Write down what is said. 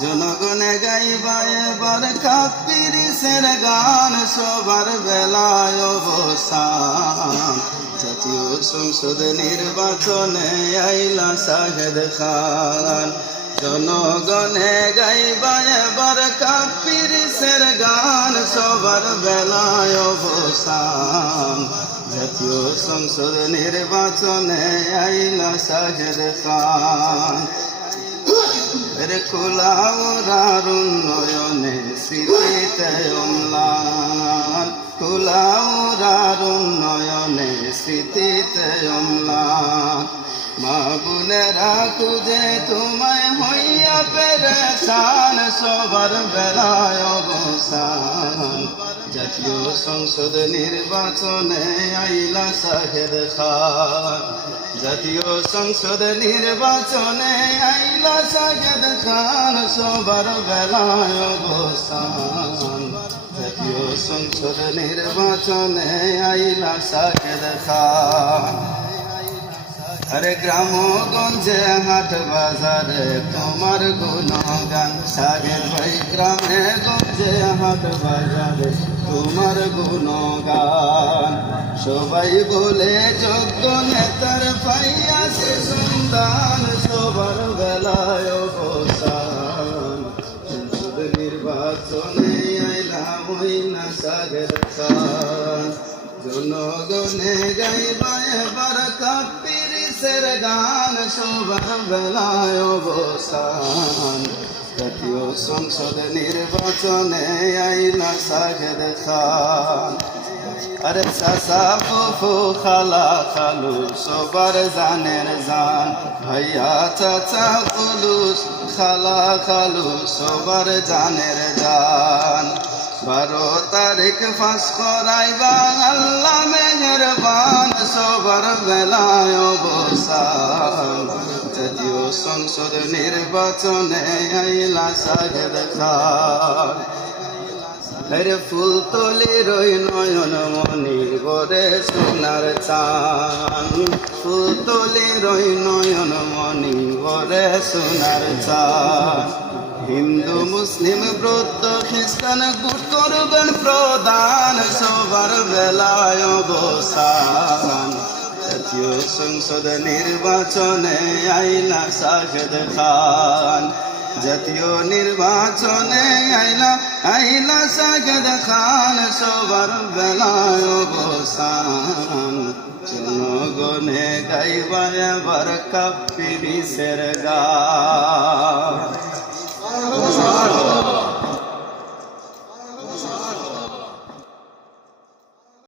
জনগণে গাইবা এবার কাপ্পিরিসের গান, সবার বেলায় অবসান। জাতীয় সংসদ নির্বাচনে আইলা শাহেদ খান। জনগণে গাইবা এবার কাপ্পিরিসের গান, সবার বেলায় অবসান। জাতীয় সংসদ নির্বাচনে আইলা শাহেদ খান। খোলা ওরার উন্নয়নে স্মৃতিতে অম্লান, খোলা ওরার উন্নয়নে স্মৃতিতে অম্লান। মা বোনেরা খুঁজে তোমায় হইয়া পেরেশান, সবার বেলায় অবসান। জাতীয় সংসদ নির্বাচনে আইলা শাহেদ খান। জাতীয় সংসদ নির্বাচনে আইলা শাহেদ খান, সবার বেলায় অবসান। জাতীয় সংসদ নির্বাচনে আইলা শাহেদ খান। আরে গ্রামগঞ্জে হাট বাজারে তোমার গুণগান, শাহেদ ভাই গ্রামে গঞ্জে হাট বাজারে তোমার গুণগান। সবাই বলে যোগ্য নেতার পাইয়াছে সন্তান, সবার বেলায় অবসান। সংসদ নির্বাচনে আইলা হইলা শাহেদ খান। জনগণে গাইবা এবার কাপ্পিরিসের গান, সবার বেলায় অবসান। জাতীয় সংসদ নির্বাচনে আইলা শাহেদ খান। আরে চাচা ফুফু খালা খালু সবার জানের জান, ভাইয়া চাচা পুলুস খালা খালু সবার জানের জান। 12 তারিখ ফাঁস করাইবা আল্লাহ মেহেরবান, সবার বেলায় অবসান। জাতীয় সংসদ নির্বাচনে আইলা শাহেদ খান। ফুলতলির ওই নয়ন মনি গড়ে সোনার চান, ফুলতলির ওই নয়ন মনি গড়ে সোনার চান। হিন্দু মুসলিম বৌদ্ধ খ্রিস্টান গুট করবেন প্রদান, সবার বেলায় অবসান। জাতীয় সংসদ নির্বাচনে আইলা শাহেদ খান। জাতীয় নির্বাচনে আইলা শাহেদ খান, সবার বেলায় অবসান। জনগণে গাইবা এবার কাপ্পিরিসের গান।